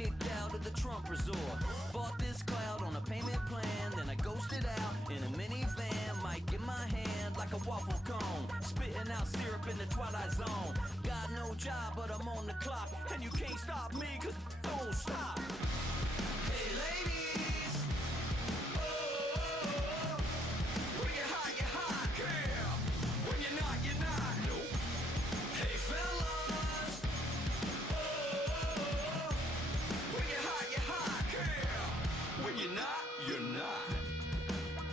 kicked out of the Trump resort. Bought this cloud on a payment plan, then I ghosted out in a minivan. Mic in my hand like a waffle cone, spitting out syrup in the twilight zone. Got no job, but I'm on the clock, and you can't stop me, cause don't stop. Hey ladies, oh, when you're hot, yeah. When you're not, you're not. Nope. Hey fellas, oh, when you're hot, yeah. When you're not, you're not.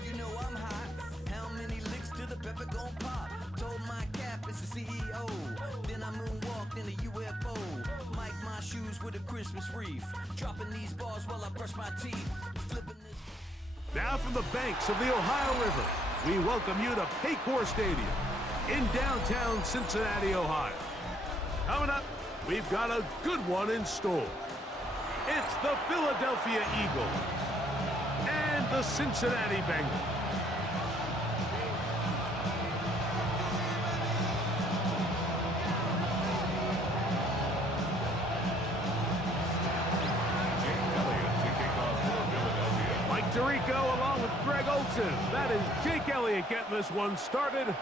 You know I'm hot. How many licks till the pepper gon' pop? Told my cap it's the CEO. Then I moonwalked in a UFO. Mic my shoes with a Christmas wreath. Dropping these bars while I brush my teeth. Flipping this. Now from the banks of the Ohio River, we welcome you to Paycor Stadium in downtown Cincinnati, Ohio. Coming up, we've got a good one in store. It's the Philadelphia Eagles and the Cincinnati Bengals. Mike Tirico along with Greg Olson. That is Jake Elliott getting this one started.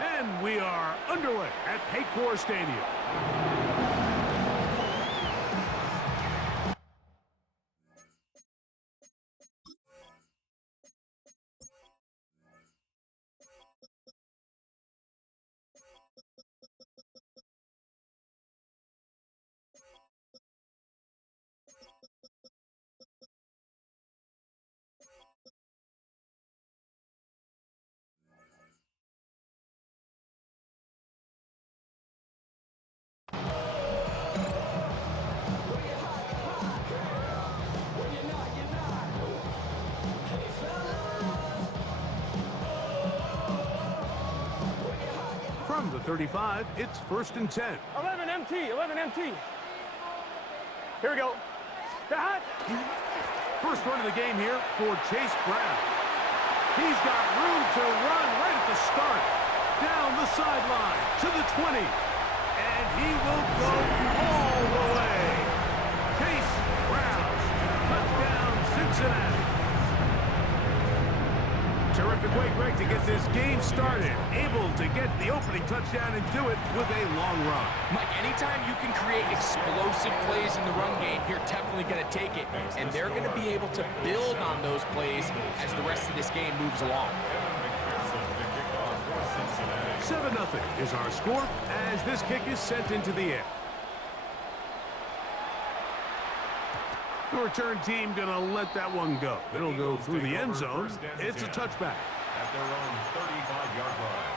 And we are underway at Paycor Stadium. From the 35, it's 1st and 10. 11 MT. Here we go. That. First run of the game here for Chase Brown. He's got room to run right at the start. Down the sideline to the 20. And he will go all the way. Chase Brown, touchdown Cincinnati. Terrific way, Greg, to get this game started. Able to get the opening touchdown and do it with a long run. Mike, anytime you can create explosive plays in the run game, you're definitely going to take it. And they're going to be able to build on those plays as the rest of this game moves along. 7-0 is our score as this kick is sent into the air. The return team going to let that one go. It'll go through the end zone. It's a touchback. At their own 35-yard line.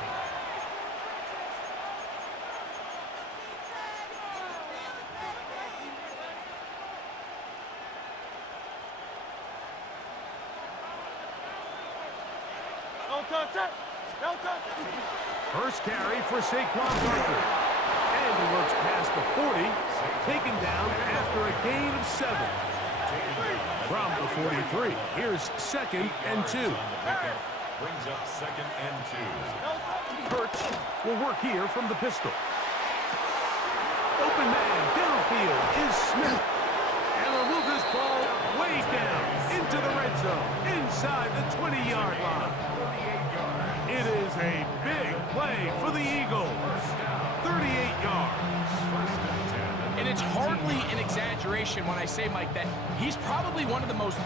First carry for Saquon Barkley. And he works past the 40, taken down after a gain of 7. From the 43, here's 2nd and 2. Brings up 2nd and 2. Hurts will work here from the pistol. Open man downfield is Smith. And will move this ball way down into the red zone, inside the 20-yard line. It is a big play for the Eagles. 38 yards. And it's hardly an exaggeration when I say, Mike, that he's probably one of the most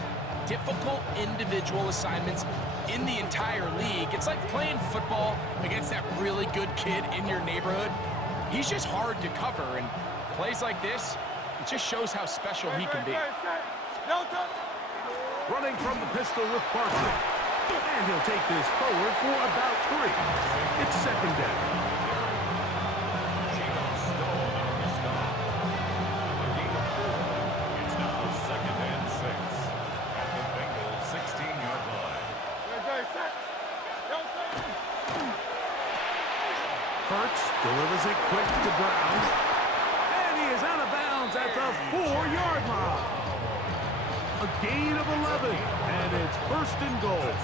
difficult individual assignments in the entire league. It's like playing football against that really good kid in your neighborhood. He's just hard to cover, and plays like this, it just shows how special he can be. Running from the pistol with Barkley. And he'll take this forward for about 3. It's 2nd down. Hurts delivers it quick to Brown. And he is out of bounds at the 4-yard line. A gain of 11, and it's 1st and goal.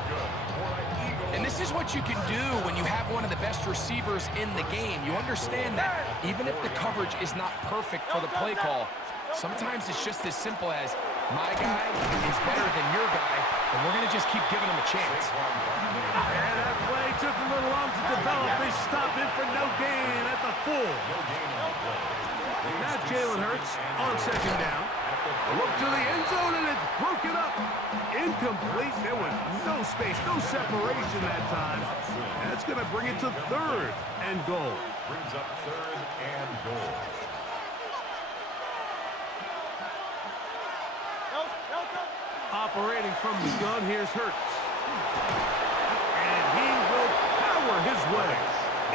And this is what you can do when you have one of the best receivers in the game. You understand that even if the coverage is not perfect for the play call, Sometimes it's just as simple as my guy is better than your guy, and we're going to just keep giving him a chance. And that play took a little long to develop. They stopped it for no gain at the full. Now Jalen Hurts on second down. A look to the end zone, and it's broken up. Incomplete. There was no space, no separation that time. And it's going to bring it to third and goal. Brings up third and goal. Operating from the gun, here's Hurts. And he will power his way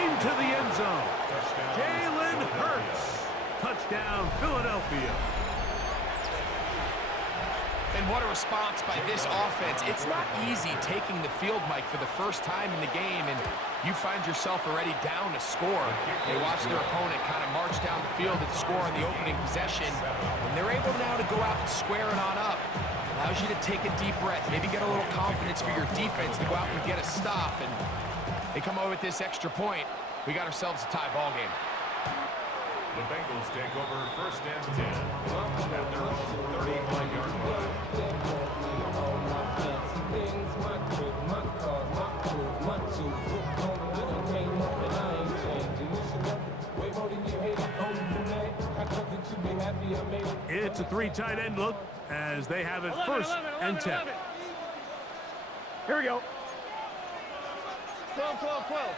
into the end zone. Jalen Hurts. Touchdown, Philadelphia. And what a response by this offense. It's not easy taking the field, Mike, for the first time in the game, and you find yourself already down to score. They watch their opponent kind of march down the field and score on the opening possession, and they're able now to go out and square it on up. Allows you to take a deep breath, maybe get a little confidence for your defense to go out and get a stop, and they come over with this extra point. We got ourselves a tie ball game. The Bengals take over first and 10 at their own 35-yard line. It's a three tight end look as they have it first and 10. Here we go. 12, 12, 12.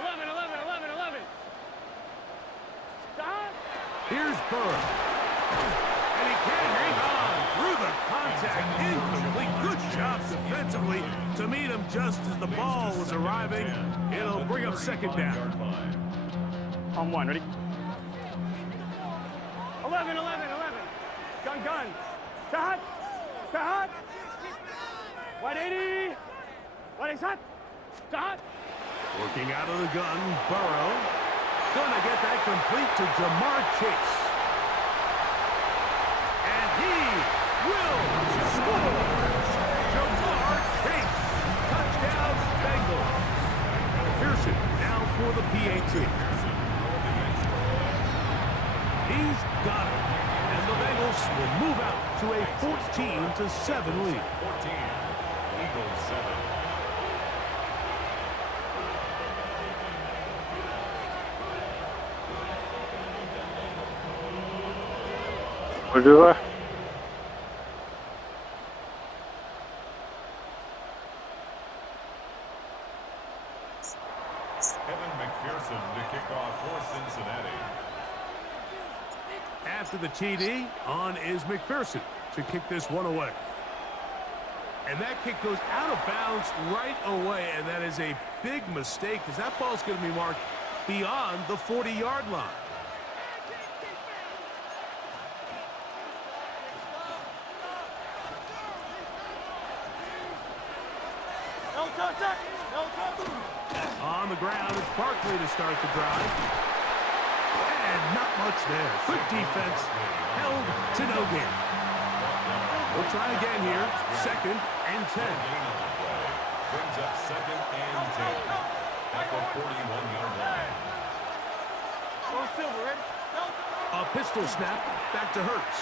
11, 11, 11, 11. Stop. Here's Burrow. And he can't hang on through the contact. Incomplete. Good job defensively to meet him just as the ball was arriving. It'll bring up second down. On one, ready? 11, 11, 11. Gun, gun. Shot. Shot. 180. 180 shot. Shot. Working out of the gun, Burrow. Gonna get that complete to Jamar Chase. And he will score. Jamar Chase. Touchdown, Bengals. Pearson now for the PAT. He's got it. And the Bengals will move out to a 14-7 lead. 14, Eagles 7. What do I? Kevin McPherson to kick off for Cincinnati. After the TD, on is McPherson to kick this one away. And that kick goes out of bounds right away, and that is a big mistake because that ball's going to be marked beyond the 40-yard line. On the ground, it's Barkley to start the drive. And not much there. Good defense. Held to no gain. We'll try again here. Second and 10. Brings up second and 10 at the 41-yard line. A pistol snap. Back to Hurts.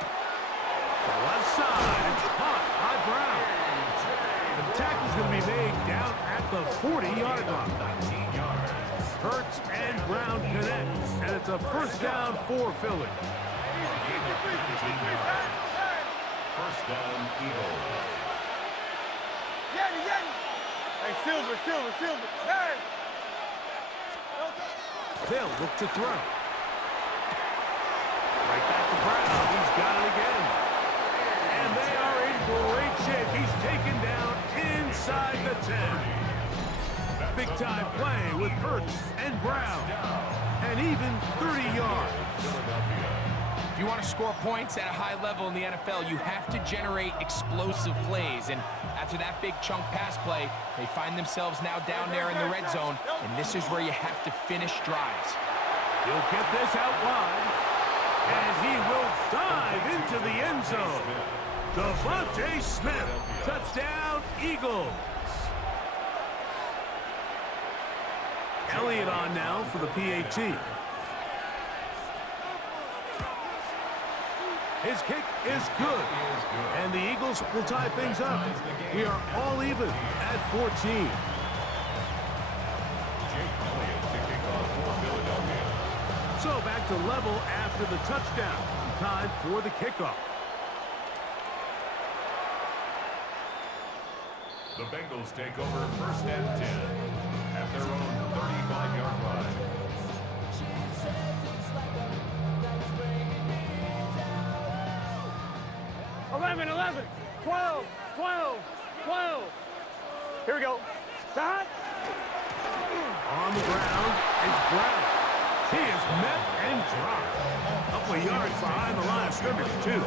To the left side. It's caught by Brown. The tackle's going to be made down at the 40-yard line. 19 yards. Hurts and Brown connect, and it's a first down for Philly. First down, Eagles. Hey, Silver. Hey! They'll look to throw. Right back to Brown. He's got it again. And they are in great shape. He's taken down inside the 10. Big-time play with Hurts and Brown. And even 30 yards. If you want to score points at a high level in the NFL, you have to generate explosive plays. And after that big chunk pass play, they find themselves now down there in the red zone. And this is where you have to finish drives. He'll get this out wide. And he will dive into the end zone. Devontae Smith. Touchdown, Eagles. Elliott on now for the PAT. His kick is good. And the Eagles will tie things up. We are all even at 14. So back to level after the touchdown. Time for the kickoff. The Bengals take over first and 10 at their own 35-yard line. 11, 11, 12, 12, 12. Here we go. Shot. On the ground, it's Brown. He is met and dropped. Couple of yards behind the line of scrimmage, too.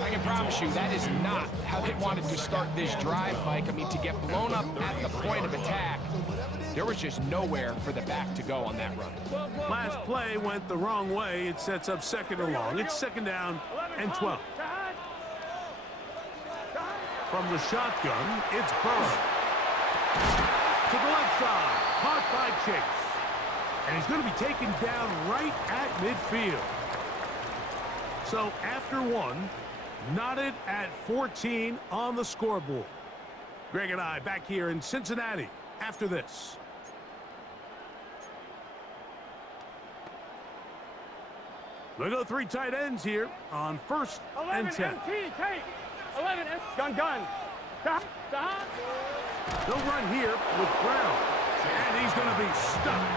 I can promise you that is not how they wanted to start this drive, Mike. I mean, to get blown up at the point of attack, there was just nowhere for the back to go on that run. Last play went the wrong way. It sets up second and long. It's second down and 12. From the shotgun, it's Burrow. To the left side, caught by Chase. And he's going to be taken down right at midfield. So after one, knotted at 14 on the scoreboard. Greg and I back here in Cincinnati after this. We go three tight ends here on first and 10. 11 MT, take. 11 gun. Stop. They'll run here with Brown. And he's going to be stuck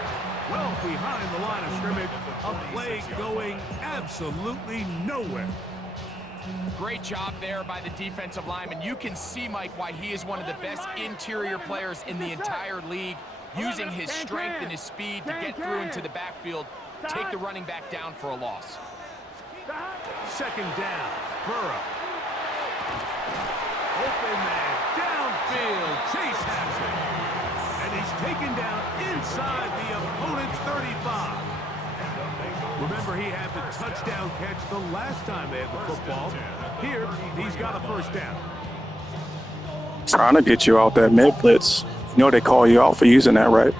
well behind the line of scrimmage. A play going absolutely nowhere. Great job there by the defensive lineman. You can see, Mike, why he is one of the best interior players in the entire league, using his strength and his speed to get through into the backfield, take the running back down for a loss. Second down, Burrow. Open man, downfield, Chase has it. And he's taken down inside the opponent's 35. Remember, he had the touchdown catch the last time they had the football. Here, he's got a first down. Trying to get you out that mid blitz. You know they call you out for using that, right?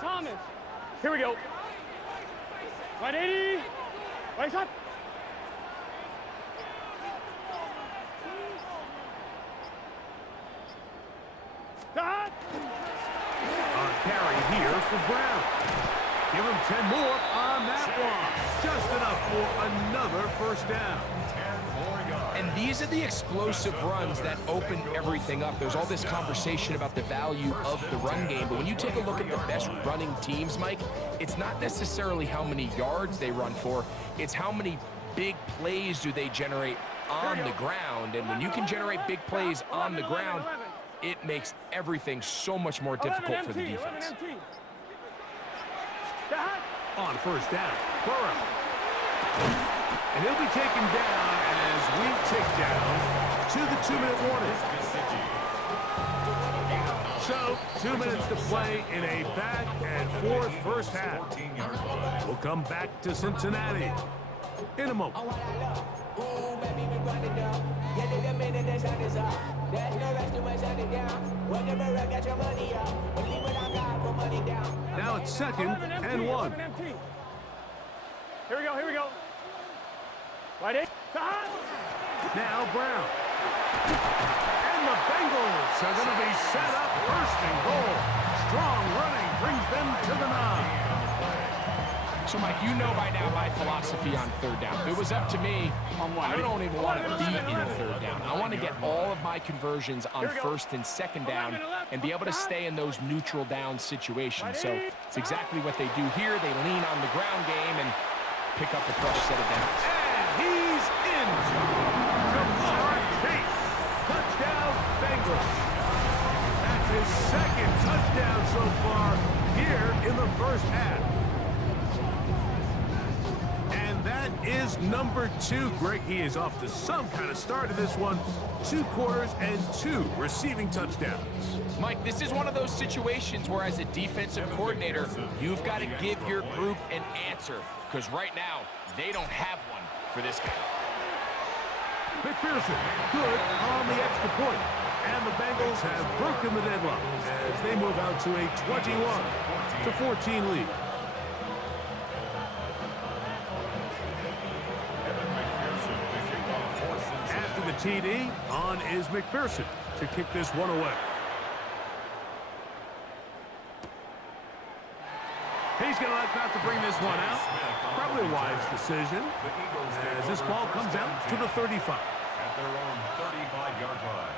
Thomas. Here we go. 180. Right shot. Shot. On carry here for Brown. Give him 10 more on that one. Just enough for another first down. And these are the explosive runs that open everything up. There's all this conversation about the value of the run game, but when you take a look at the best running teams, Mike, it's not necessarily how many yards they run for, it's how many big plays do they generate on the ground. And when you can generate big plays on the ground, it makes everything so much more difficult for the defense. On first down, Burrow. And he'll be taken down as we tick down to the 2-minute warning. So, 2 minutes to play in a back and forth first half. We'll come back to Cincinnati in a moment. Now it's second and 1. Here we go. Right in. Now Brown. And the Bengals are going to be set up first and goal. Strong running brings them to the 9. So, Mike, you know by now my philosophy on third down. If it was up to me, I don't even want to be in third down. I want to get all of my conversions on first and second down and be able to stay in those neutral down situations. So it's exactly what they do here. They lean on the ground game and pick up a fresh set of downs. And he's in. Jamar Chase. Touchdown, Bengals. That's his second touchdown so far here in the first half. And that is number 2. Greg, he is off to some kind of start in this one. 2 quarters and 2 receiving touchdowns. Mike, this is one of those situations where as a defensive coordinator, you've got to give your group an answer. Because right now, they don't have one for this guy. McPherson, good on the extra point. And the Bengals have broken the deadlock as they move out to a 21-14 lead. After the TD, on is McPherson to kick this one away. He's going to elect not to bring this one out. Probably a wise decision as this ball comes out to the 35. At their own 35-yard line.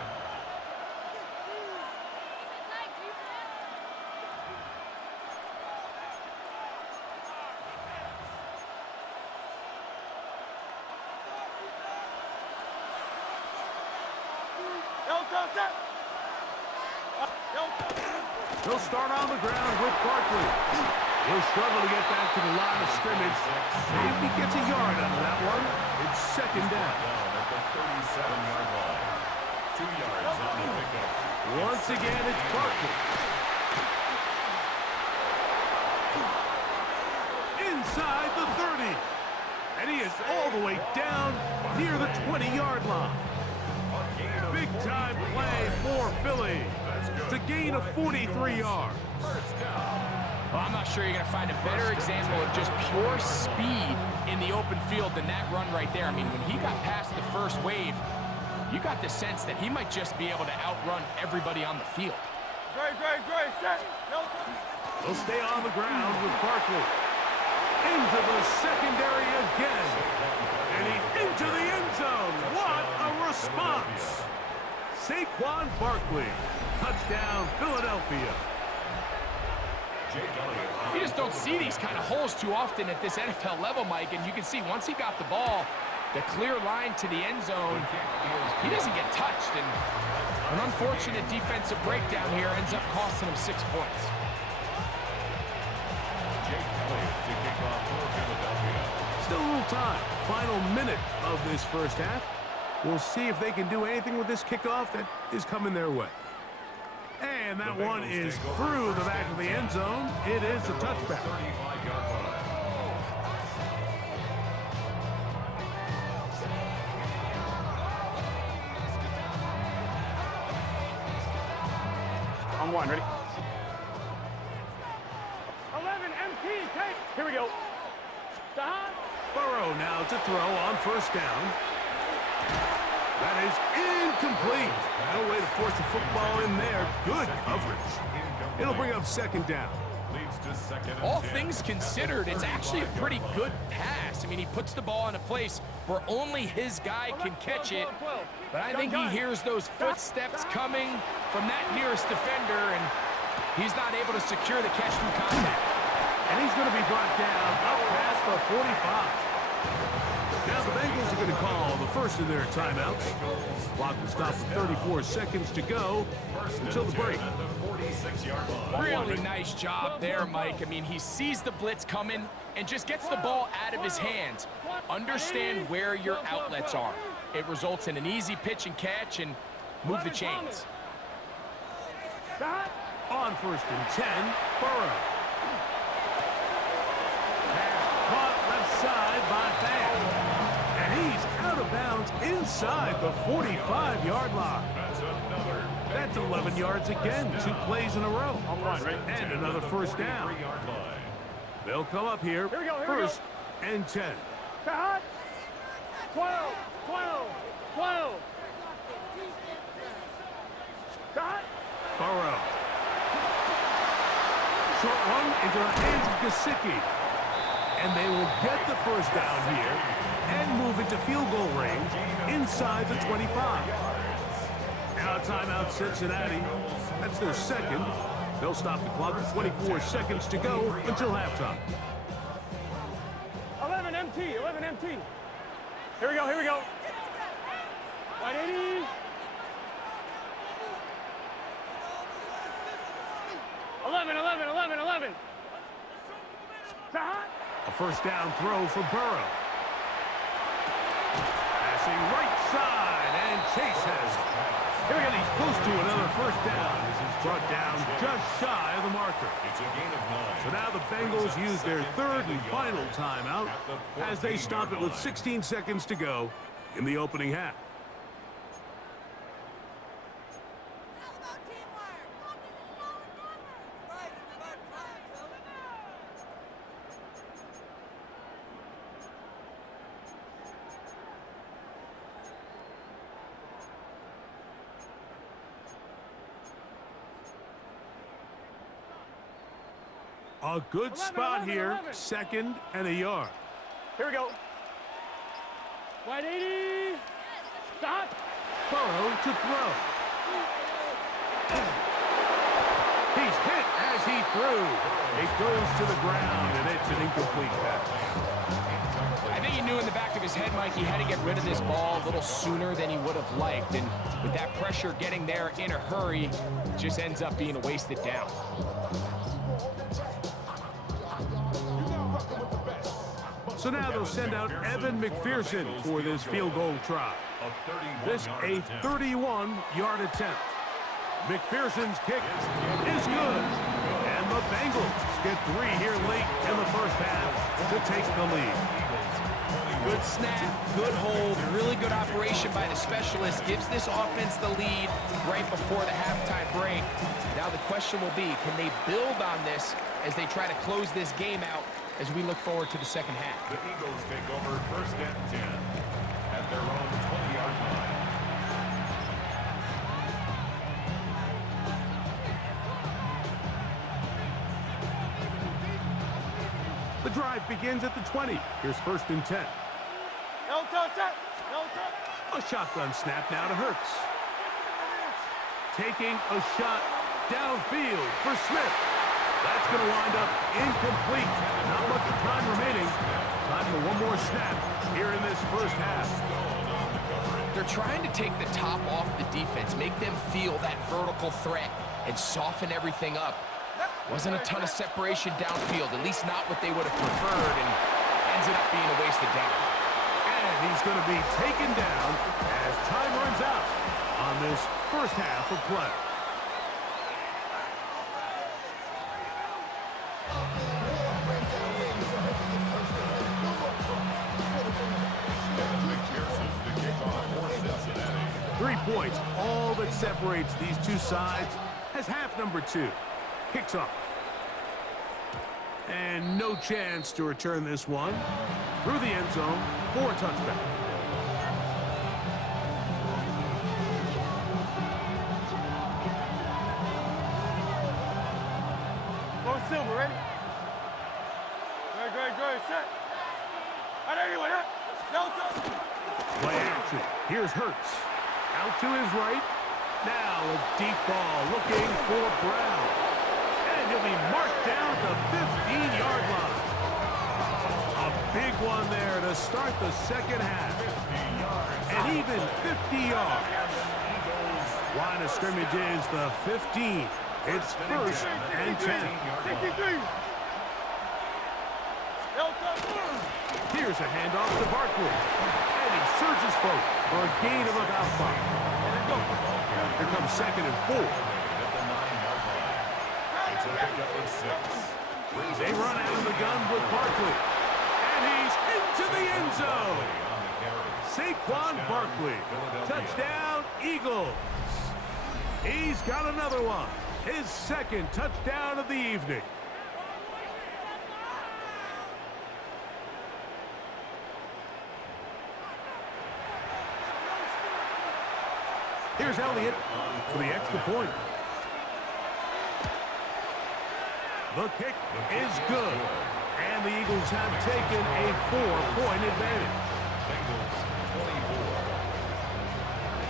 He'll start on the ground with Barkley. He'll struggle to get back to the line of scrimmage. Maybe gets a yard out of that one. It's second down. At the 37-yard line. 2 yards on the pickup. Once again, it's Barkley. Inside the 30. And he is all the way down near the 20-yard line. Big-time play for Philly. It's a gain of 43 yards. Well, I'm not sure you're going to find a better example of just pure speed in the open field than that run right there. I mean, when he got past the first wave, you got the sense that he might just be able to outrun everybody on the field. He'll stay on the ground with Barkley. Into the secondary again. And he's into the end zone. What a response. Saquon Barkley. Touchdown, Philadelphia. You just don't see these kind of holes too often at this NFL level, Mike. And you can see once he got the ball, the clear line to the end zone, he doesn't get touched. And an unfortunate defensive breakdown here ends up costing him 6 points. Still a little time. Final minute of this first half. We'll see if they can do anything with this kickoff that is coming their way. And that one is through the back of the end zone. It is a touchback. On one, ready? 11, MT, take. Here we go. Burrow now to throw on first down. That is incomplete. No way to force the football in there. Good coverage. It'll bring up second down. All things considered, it's actually a pretty good pass. I mean, he puts the ball in a place where only his guy can catch it. But I think he hears those footsteps coming from that nearest defender, and he's not able to secure the catch through contact. And he's going to be brought down up past the 45. Now the Bengals are going to call the first of their timeouts. Clock will stop with 34 seconds to go until the break. Really nice job there, Mike. I mean, he sees the blitz coming and just gets the ball out of his hands. Understand where your outlets are. It results in an easy pitch and catch and move the chains. On first and 10, Burrow. Pass caught left side by Fan. And he's out of bounds inside the 45-yard line. That's 11 yards again, 2 plays in a row. And another first down. They'll come up here, first and 10. 12, 12, 12. Burrow. Short one into the hands of Gesicki. And they will get the first down here and move it to field goal range inside the 25. Now timeout Cincinnati. That's their second. They'll stop the clock with 24 seconds to go until halftime. 11 MT, 11 MT. Here we go, here we go. 180. 11. A first down throw for Burrow. Passing right side, and Chase has it. Here again, he's close to another first down. This is brought down just shy of the marker. It's a gain of 9. So now the Bengals use their third and final timeout as they stop it with 16 seconds to go in the opening half. A good spot here, 2nd and a yard. Here we go. Wide 80. Stop. Burrow to throw. He's hit as he threw. It goes to the ground, and it's an incomplete pass. I think he knew in the back of his head, Mike, he had to get rid of this ball a little sooner than he would have liked. And with that pressure getting there in a hurry, it just ends up being a wasted down. So now they'll send out Evan McPherson for this field goal try. This a 31-yard attempt. McPherson's kick is good. And the Bengals get 3 here late in the first half to take the lead. Good snap, good hold, really good operation by the specialist. Gives this offense the lead right before the halftime break. Now the question will be, can they build on this as they try to close this game out as we look forward to the second half? The Eagles take over 1st and 10 at their own 20-yard line. The drive begins at the 20. Here's 1st and 10. No touch. No touch. A shotgun snap now to Hurts. Taking a shot downfield for Smith. That's going to wind up incomplete. Not much time remaining. Time for one more snap here in this first half. They're trying to take the top off the defense, make them feel that vertical threat, and soften everything up. Wasn't a ton of separation downfield, at least not what they would have preferred, and ends up being a wasted down. And he's going to be taken down as time runs out on this first half of play. The kickoff for Cincinnati. 3 points, all that separates these two sides, as half number 2 kicks off. And no chance to return this one through the end zone for a touchback. Go Silver, ready? Good. Set. All right, anyway, no touch. Play action. Here's Hurts. Out to his right. Now a deep ball looking for Brown. And he'll be marked down at the 15-yard line. A big one there to start the second half. And even 50 yards. Line of scrimmage is the 15. It's 1st and 10. 63. No touch. Here's a handoff to Barkley. And he surges forward for a gain of about 5. Here comes 2nd and 4. It's a pickup of 6. They run out of the gun with Barkley. And he's into the end zone. Saquon Barkley. Touchdown, Eagles. He's got another one. His 2nd touchdown of the evening. Here's Elliott for the extra point. The kick is good. And the Eagles have taken a 4-point advantage.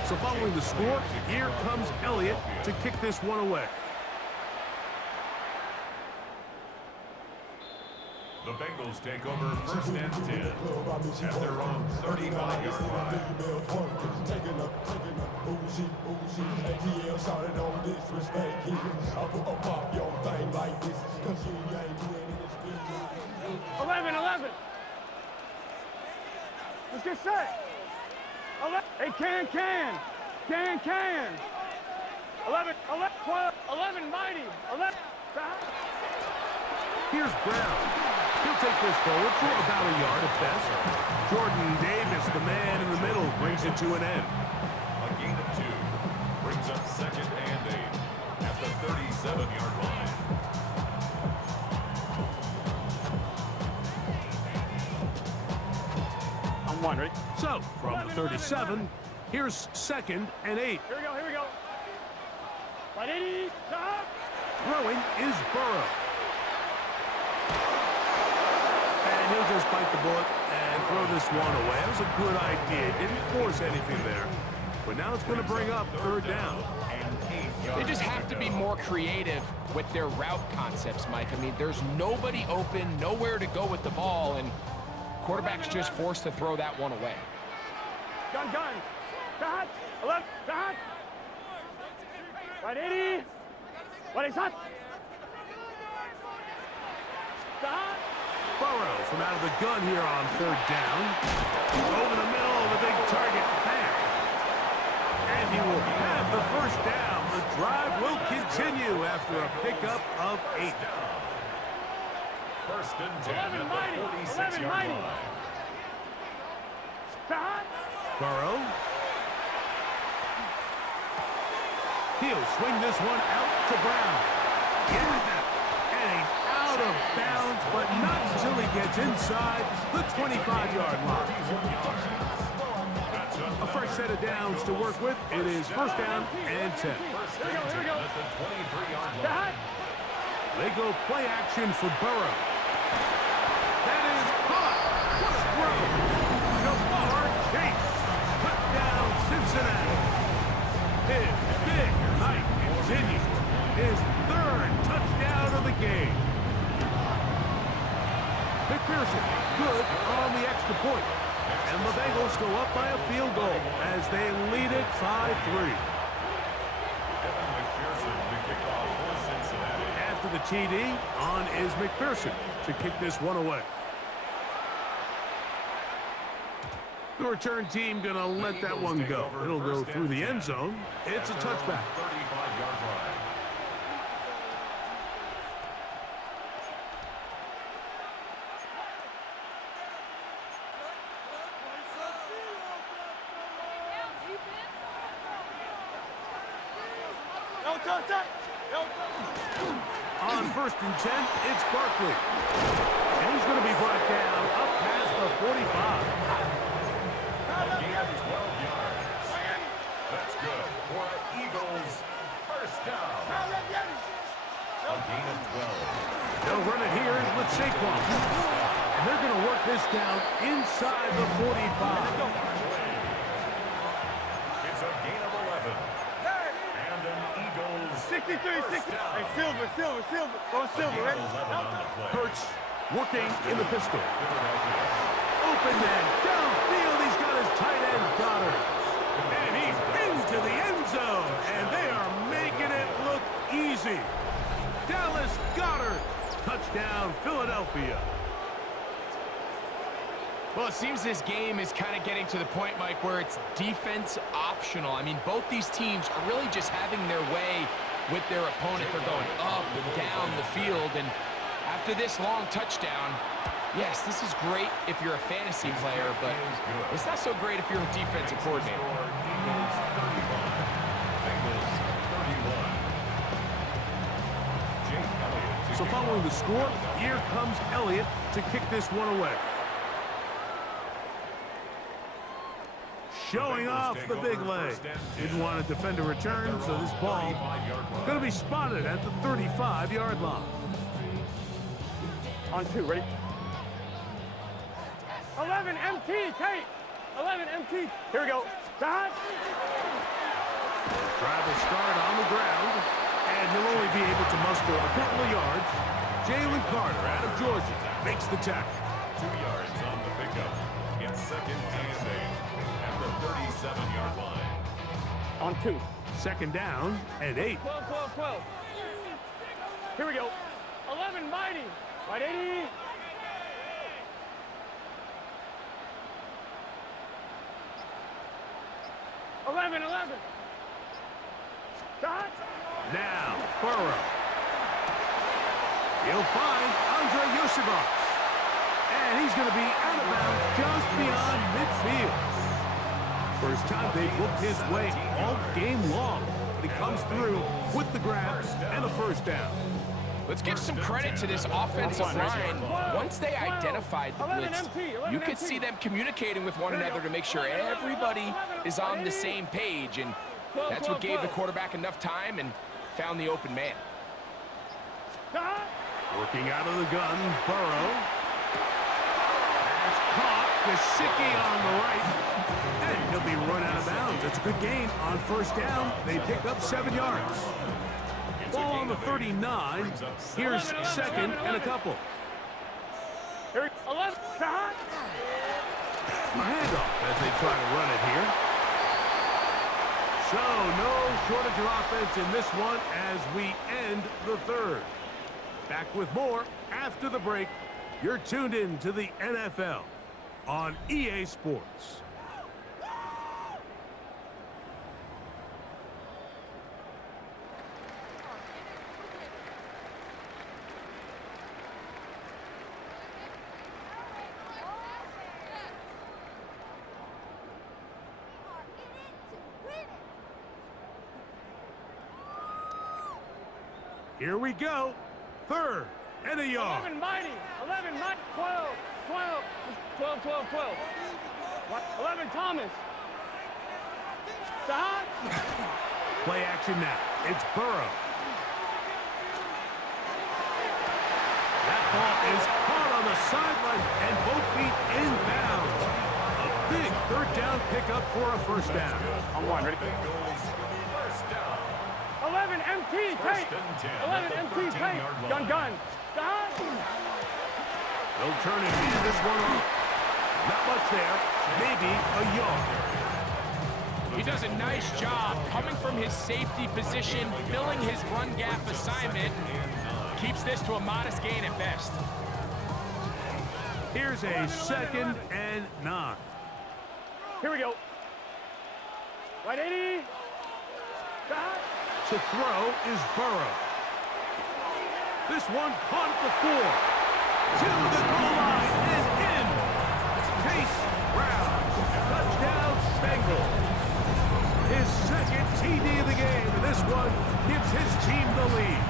So following the score, here comes Elliott to kick this one away. The Bengals take over 1st and 10 at their own 35-yard line. Eleven. Let's get set. 11. Hey, can. 11, 12, 11, mighty. 11. Here's Brown. He'll take this forward for about a yard at best. Jordan Davis, the man in the middle, brings it to an end. A gain of 2 brings up 2nd and 8. 37-yard line. On one, ready? So, from the 37, here's 2nd and 8. Here we go, here we go. Right, 80, stop. Throwing is Burrow. And he'll just bite the bullet and throw this one away. That was a good idea. Didn't force anything there. But now it's going to bring up 3rd down. They just have to be more creative with their route concepts, Mike. I mean, there's nobody open, nowhere to go with the ball, and quarterback's just forced to throw that one away. Gun. Start. 11, start. Right, 80. What is that? Start. Burrow from out of the gun here on 3rd down. Over the middle of the big target. Back. And he will have the 1st down. The drive will continue after a pickup of 8. 1st and 10 at 11, the mighty. 46-yard 11, mighty. line. Start. Burrow. He'll swing this one out to Brown. And he's out of bounds, but not until he gets inside the 25-yard line. A fresh set of downs to work with. It is 1st down and 10. Here we go. At the 23-yard line. Start. They go play action for Burrow. That is caught. What a throw. Jamar Chase. Touchdown, Cincinnati. His big night continues. His 3rd touchdown of the game. McPherson, good on the extra point. And the Bengals go up by a field goal as they lead it by 3. McPherson to kick off for Cincinnati. After the TD, on is McPherson to kick this one away. The return team going to let that one go. It'll go through the end zone. It's a touchback. 35-yard line. On 1st and 10, it's Barkley. And he's going to be brought down up past the 45. A gain of 12 yards. That's good for Eagles. 1st down. A gain of 12. They'll run it here with Saquon. And they're going to work this down inside the 45. It's a gain of 11. And an Eagles 63, 60. Hey, Silver. Go Silver, gain ready? of 11 on the play. Hurts working in the pistol. Philadelphia. Open man downfield. He's got his tight end Goddard. And he's into the end zone. And they are making it look easy. Dallas Goddard. Touchdown, Philadelphia. Well, it seems this game is kind of getting to the point, Mike, where it's defense optional. I mean, both these teams are really just having their way with their opponent. They're going up and down the field, and after this long touchdown, yes, this is great if you're a fantasy player, but it's not so great if you're a defensive coordinator. Eagles 35. Bengals 31. Jake Elliott. So following the score, here comes Elliott to kick this one away. Showing off the big leg. Didn't want to defend a return, so this ball going to be spotted at the 35-yard line. On 2, ready? 11 MT, Tate. 11 MT. Here we go. Start. Drive will start on the ground, and he'll only be able to muster a couple of yards. Jalen Carter out of Georgia makes the tackle. 2 yards on the pickup. It's 2nd and 8 at the 37-yard line. On 2. 2nd down and 8. 12. Here we go. 11 mighty. Right, 80. Eleven. Start. Now, Burrow. He'll find Andre Yosibov. And he's going to be out of bounds just beyond midfield. First time they've looked his way all game long. but he comes through with the grab and a first down. Let's give some credit to this offensive line. Once they identified the blitz, you could see them communicating with one another to make sure everybody is on the same page, and that's what gave the quarterback enough time and found the open man. Working out of the gun, Burrow. Pass caught, Gesicki on the right, and he'll be run out of bounds. It's a good gain on first down. They pick up 7 yards. Ball on the 39. Here's second and a couple. Here, 11. Handoff as they try to run it here. So no shortage of offense in this one as we end the third. Back with more after the break. You're tuned in to the NFL on EA Sports. Here we go. Third and a yard. 11 mighty. 11 mighty. 12. 12. 12, 12, 12. 11 Thomas. Stop. Play action now. It's Burrow. That ball is caught on the sideline and both feet inbounds. A big third down pickup for a first down. I'm one. Ready? 11 MT tape. 11 MT tape. Gun, gun. They'll turn and hand this one off. Not much there. Maybe a yard. He does a nice job coming from his safety position, filling his run gap assignment. Keeps this to a modest gain at best. Here's a 2nd and 9. Here we go. Right 80. To throw is Burrow. This one caught at the 4. To the goal line and in. Chase Brown. Touchdown, Bengals. His second TD of the game, and this one gives his team the lead.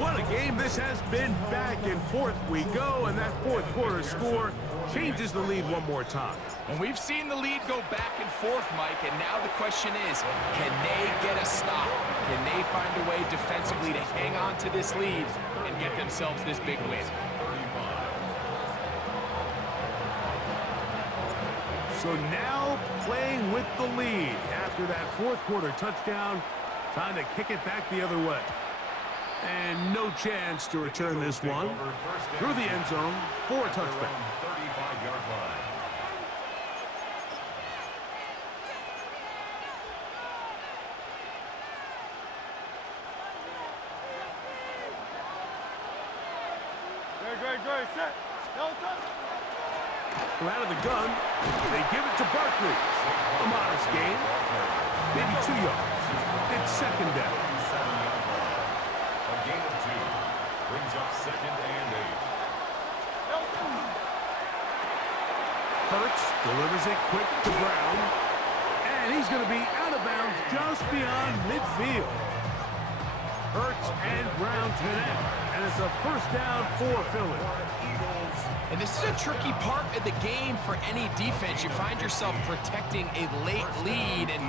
What a game this has been. Back and forth we go, and that fourth quarter score changes the lead one more time. And we've seen the lead go back and forth, Mike, and now the question is, can they get a stop? Can they find a way defensively to hang on to this lead and get themselves this big win? So now playing with the lead after that fourth quarter touchdown, time to kick it back the other way. And no chance to return this one through the end zone for a touchback. 35-yard line. Great, set. No touch. From out of the gun, they give it to Barkley. A modest gain, maybe 2 yards. It's second down. A gain of 2 brings up 2nd and 8. Hurts delivers it quick to Brown. And he's going to be out of bounds just beyond midfield. Hurts and Brown connect. And it's a first down for Philly. And this is a tricky part of the game for any defense. You find yourself protecting a late lead, and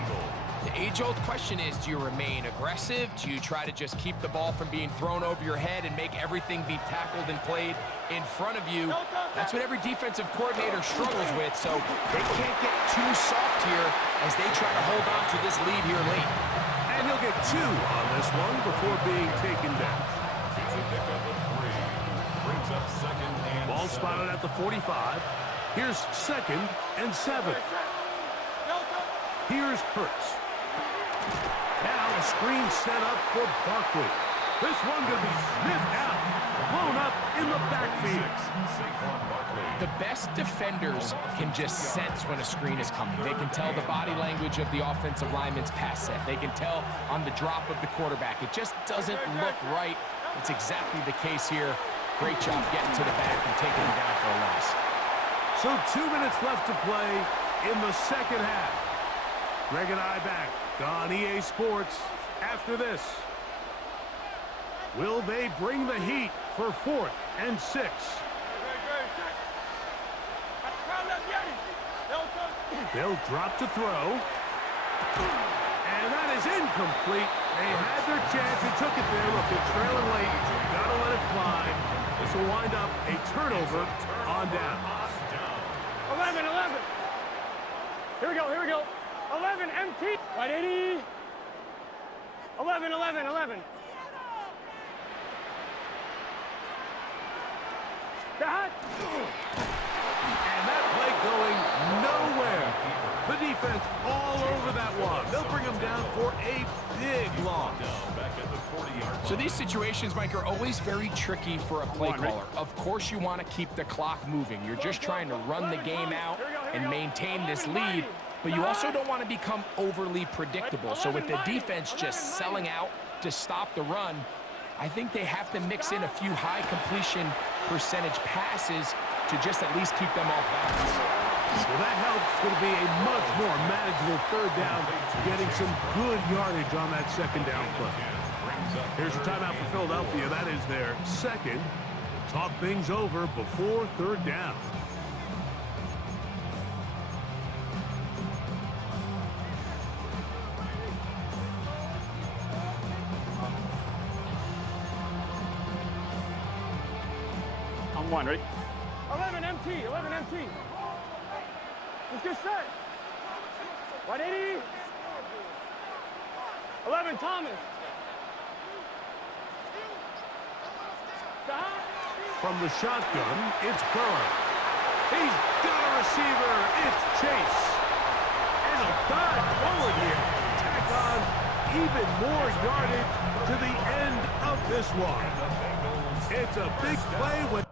the age-old question is, do you remain aggressive? Do you try to just keep the ball from being thrown over your head and make everything be tackled and played in front of you? That's what every defensive coordinator struggles with, so they can't get too soft here as they try to hold on to this lead here late. And he'll get 2 on this one before being taken down. It's a pickup of 3. Brings up 2nd and Ball 7. spotted at the 45. Here's 2nd and 7. Here's Hurts. Now a screen set up for Barkley. This one could be sniffed out. Blown up in the backfield. The best defenders can just sense when a screen is coming. They can tell the body language of the offensive lineman's pass set. They can tell on the drop of the quarterback. It just doesn't look right. It's exactly the case here. Great job getting to the back and taking him down for a loss. So 2 minutes left to play in the second half. Greg and I back on EA Sports after this. Will they bring the heat for 4th and 6? They'll drop to throw. And that is incomplete. They had their chance and took it there. Look, they're trailing late. Gotta let it fly. This will wind up a turnover on down. 11. Here we go. 11, empty. Right, 80. 11. That. And that play going nowhere. The defense all over that one. They'll bring them down for a big loss. So these situations, Mike, are always very tricky for a play caller. Of course you want to keep the clock moving. You're just trying to run the game out and maintain this lead, but you also don't want to become overly predictable. So with the defense just selling out to stop the run, I think they have to mix in a few high completion percentage passes to just at least keep them off balance. Well, that helps. It's going to be a much more manageable 3rd down, getting some good yardage on that 2nd down play. Here's a timeout for Philadelphia. That is their 2nd. Talk things over before 3rd down. On 1, ready? 11 empty. Let's get set. 180. 11, Thomas. From the shotgun, it's Burrow. He's got a receiver. It's Chase. And a dive forward here. Tack on even more yardage to the end of this one. It's a big play when